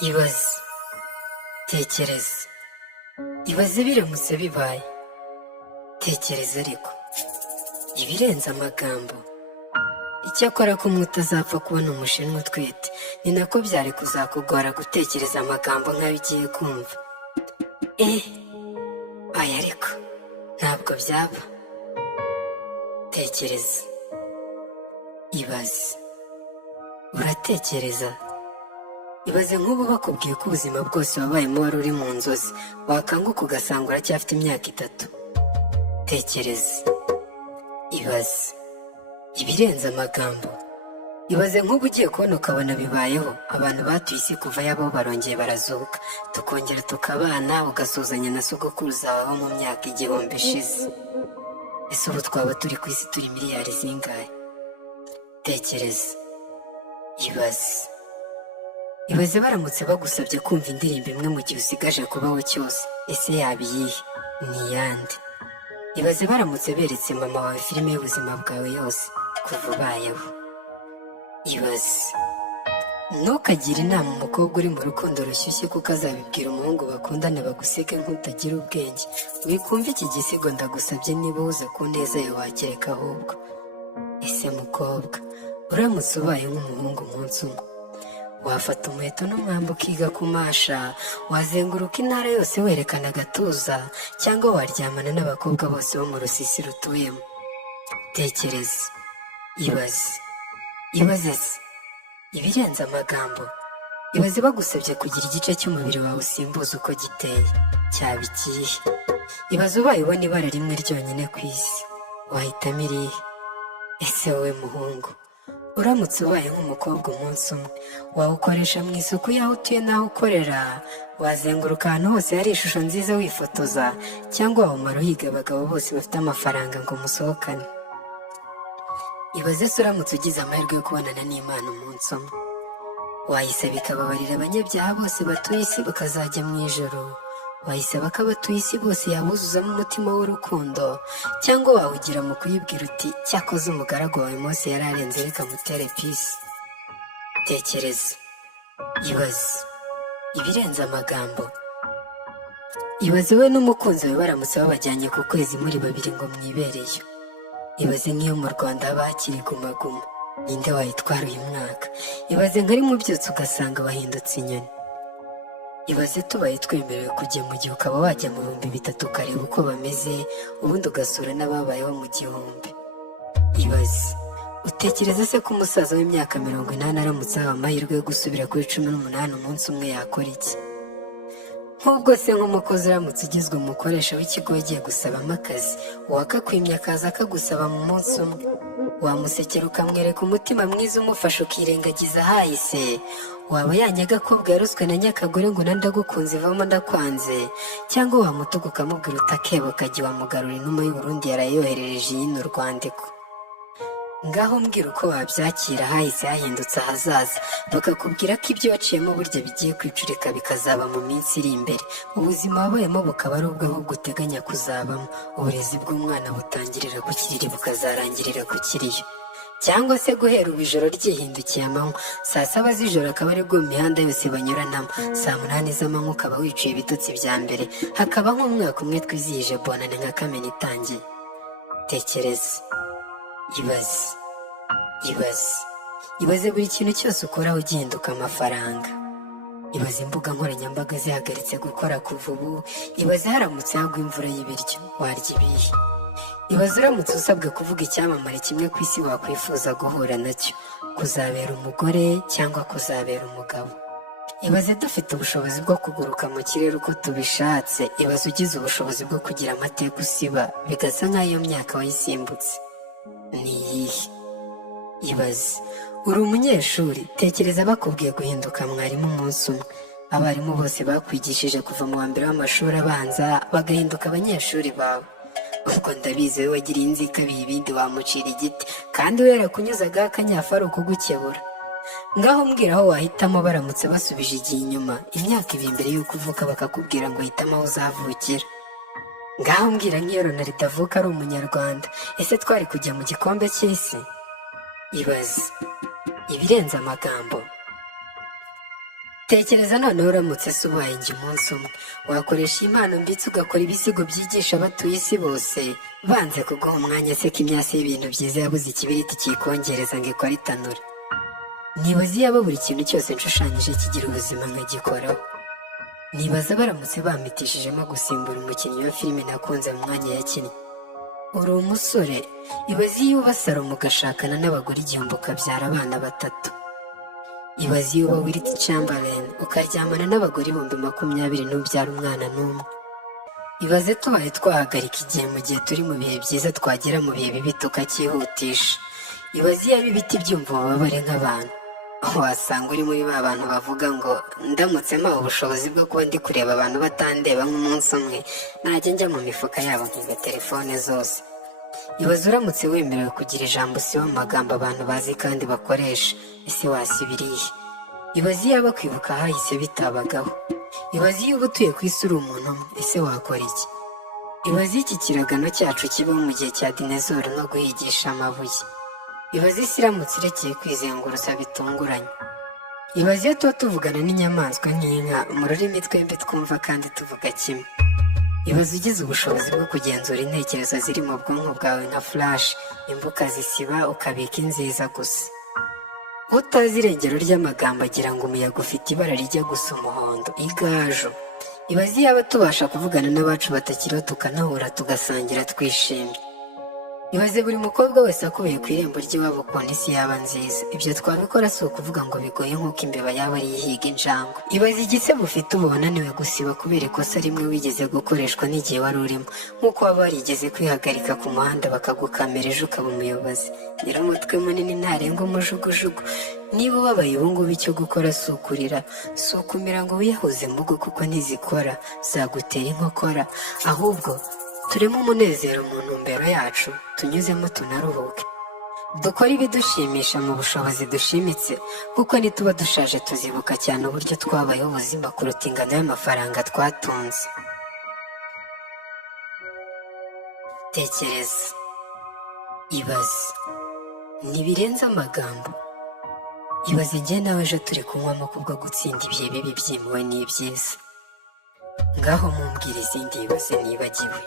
ibaze, tekereza, ibaze biramutse bibaye, tekereza ariko ibirenze amagambo. Icyakora ko umwe utazapfa kubona umushinwa utwite, ni nako byari kuzakugora gutekereza amagambo nk'ayo ugiye kumva. Aya ariko ntabwo byaba. Tekereza, ibaze, uratekereza. Ibaze nk'ubu bakubwiye ko ubuzima bwose wabayemo wari uri mu nzozi, wakanguka ugasanga uracyafite imyaka 3. Tekereza, ibaze, ibirenze amagambo. Ibaze nk'ubu ugiye kubona ukabona bibayeho, abantu batuye isi kuva yabo barongeye barazuka, tukongera tukabana, ugasuzanya na sogokuruza wawe mu myaka 1000 ishize. Ese ubu twaba turi ku isi turi miliyari zingahe? Tekereza, ibaze. Ibaze baramutse bagusabye kumva indirimbo imwe mu gihe usigaje kubaho cyose, ese yaba iyihe? Ni iyande? Ibaze baramutse beretse mama wawe filime y'ubuzima bwawe yose kuva ubayeho. Ibaze, ntukagire inama umukobwa uri mu rukundo rushyushye kuko azabibwira umuhungu bakundana baguseke nk'utagira ubwenge. Wikumva iki gisigo ndagusabye, niba uza ku neza yawe wakereka ahubwo. Ese mukobwa, uramutse ubaye nk'umuhungu umunsi umwe, wafata umuheto n'umwambi ukiga kumasha, wazenguruka intara yose werekana agatuza, cyangwa waryamana n'abakobwa bose bo mu rusisi rutuyemo? Tekereza, ibaze, ibaze se ibirenze amagambo. Ibaze bagusabye kugira igice cy'umubiri wawe usimbuza uko giteye, cyaba ikihe? Ibaze ubaye ubona ibara rimwe ryonyine ku isi, wahitamo irihe? Ese wowe muhungu, uramutse ubaye nk'umukobwa umunsi umwe, wawukoresha mu isuku y'aho utuye n'aho ukorera, wazenguruka ahantu hose hari ishusho nziza wifotoza, cyangwa wawumara uhiga abagabo bose bafite amafaranga ngo musohokane? Ibaze se uramutse ugize amahirwe yo kubonana n'Imana umunsi umwe, wayisaba ikababarira abanyabyaha bose batuye isi bakazajya mu ijoro? Wayisaba ko abatuye isi bose yabuzuzamo umutima w'urukundo, cyangwa wawugira mu kuyibwira uti cyakoze umugaragu wawe Mose yari arenze, reka mutere pisi? Tekereza, ibaze, ibirenze amagambo. Ibaze we n'umukunzi wawe baramutse babajyanye ku kwezi muri babiri ngo mwibereyo. Ibaze nk'iyo mu Rwanda haba hakiri Guma Guma, ninde wayitwara uyu mwaka? Ibaze nk'ari mu byutse ugasanga bahindutse inyoni. Ibaze tubaye twemerewe kujya mu gihe ukaba wajya mu 3000 ukareba uko bameze, ubundi ugasura n'ababayeho mu 1000. Ibaze, utekereza se ko umusaza w'imyaka 80 aramutse ahawe amahirwe yo gusubira kuri 18 umunsi umwe yakora iki? Nk'ubwo se nk'umukozi uramutse ugizwe umukoresha w'ikigo ugiye gusabamo akazi, uwakakwimye akaza akagusaba mu munsi umwe, wamusekera ukamwereka umutima mwiza umufasha ukirengagiza ahahise? Waba yanyagakobwa yaruswe na nyakagore ngo nandagukunze ivamo ndakwanze? Cyangwa wamutuga ukamubwira utakebo kajya wamugarura inuma y'Uburundi yarayoherereje yino Rwandiko? Ngaho mbwira uko wabyakira hahise hahindutse ahazaza, bakakubwira ko ibyo waciyemo burya bigiye kwicurika bikazaba mu minsi iri imbere. Ubuzima wabayemo bukaba ari ubwo ahubwo uteganya kuzabamo. Uburezi bw'umwana butangirira ku kiriri bukazarangirira ku kiriyo. Cyangwa se guhera ubu ijoro ryihindukiye amanywa, saa 7 z'ijoro akaba ari bwo mu mihanda yose banyuranamo, saa 8 z'amanywa ukaba wicuye ibitotsi bya mbere, hakaba nk'umwaka umwe twizihije bonane nka Kamena itangiye. Tekereza, ibaze, ibaze, ibaze buri kintu cyose ukoraho gihinduka amafaranga. Ibaze imbuga nkoranyambaga zihagaritse gukora kuva ubu. Ibaze haramutse hagwa imvura y'ibiryo, warya ibihe? Ibaze uramutse usabwe kuvuga icyamamare kimwe ku isi wakwifuza guhura nacyo, kuzabera umugore cyangwa kuzabera umugabo? Ibaze dufite ubushobozi bwo kuguruka mu kirere uko tubishatse. Ibaze ugize ubushobozi bwo kugira amateka usiba, bigasa nk'ayo myaka wayisimbutse, ni iyihe? Ibaze, uri umunyeshuri, tekereza bakubwiye guhinduka mwarimu umunsi umwe. Abarimu bose bakwigishije kuva mu wa mbere w'amashuri abanza bagahinduka abanyeshuri bawe. Ubwo ndabizi we wagiriye inzika biha ibindi wamucira igiti, kandi we yarakunyuzagaho akanyafu ari ukugukebura. Ngaho mbwira aho wahitamo baramutse basubije igihe inyuma, imyaka 2 mbere y'uko uvuka, bakakubwira ngo hitamo aho uzavukira. Ngaho mbwira nk'iyo Ronaldo avuka ari umunyarwanda, ese twari kujya mu gikombe cy'isi? Ibaze, ibirenze amagambo. tekereza noneho uramutse se ubaye njye umunsi umwe wakoresha iyi mpano mbitse ugakora ibisigo byigisha abatuye isi bose banze kuguha umwanya se ko imyase y'ibintu byiza yabuze ikibiriti kikongereza ngo ikore itanura. Nibaza iyaba buri kintu cyose nshushanyije kigira ubuzima nkagikoraho. Nibaza baramutse bampitishijemo gusimbura umukinnyi wa filime nakunze mu mwanya yakinnye. Uri umusore, ibaze iyo uba Salomo ugashakana n'abagore 1000 ukabyara abana 3. Ibaze iyo uba Wilt Chamberlain ukaryamana n'abagore 20,000 ntubyara umwana n'umwe. Ibaze tubaye twahagarika igihe mu gihe turi mu bihe byiza twagera mu bihe bibi tukacyihutisha. Ibaze iyo ibiti byumva ububabare nk'abantu. Wasanga uri muri ba bantu bavuga ngo ndamutse mpawe ubushobozi bwo kuba ndi kureba abantu batandeba nk'umunsi umwe najya njya mu mifuka yabo nkiga telefone zose. Ibaze uramutse wemerewe kugira ijambo siba mu magambo abantu bazi kandi bakoresha, ese wasibiriye? Ibaze iyaba kwibuka hahise bitabagaho. Ibaze iyo uba utuye ku isi uri umuntu umwe, ese wakora iki? Ibaze iki kiragano cyacu kibaho mu gihe cya dinezoro no guhigisha amabuye. Ibaze isi iramutse irekeye kwizengurutsa bitunguranye. Ibaze iyo tuba tuvugana n'inyamaswa nk'inka mu rurimi twembi twumva kandi tuvuga kimwe. Ibaze ugize ubushobozi bwo kugenzura intekerezo ziri mu bwonko bwawe nka flash, imbuga zisiba ukabika inziza gusa. Utazi irengero ry'amagambo agira ngo umuyaga ufite ibara rijya gusa umuhondo, igaju. Ibaze iyaba tubasha kuvugana n'abacu batakiriho tukanahura tugasangira twishimye. Ibaze buri mukobwa wese akubiye ku irembo ry'iwabo ukuntu isi yaba nziza. Ibyo twabikora si ukuvuga ngo bigoye nk'uko imbeba yaba ari ihiga injangwe. Ibaze igisebo ufite uba wananiwe gusiba kubera ikosa rimwe wigeze gukoreshwa n'igihe wari urimo, nk'uko waba warigeze kwihagarika ku muhanda bakagukamera ejo ukaba umuyobozi. Nyir'umutwe munini ntarenga umujugujugu. Niba ubabaye ubu ngubu icyo gukora si ukurira, si ukumira ngo wiyahuze imbugo kuko ntizikora, zagutera inkokora. Ahubwo turimo umunezero mu ntumbero yacu, tunyuzemo tunaruhuke. Dukora ibidushimisha mu bushobozi dushimitse, kuko nituba dushaje tuzibuka cyane uburyo twabayeho ubuzima kuruta ingano y'amafaranga twatunze. Tekereza, ibaze, ntibirenze amagambo. Ibaze njye nawe ejo turi kunywamo kubwo gutsinda ibihe bibi byimpuhwe n'ibyiza. Ngaho mumbwira izindi ibaze nibagiwe.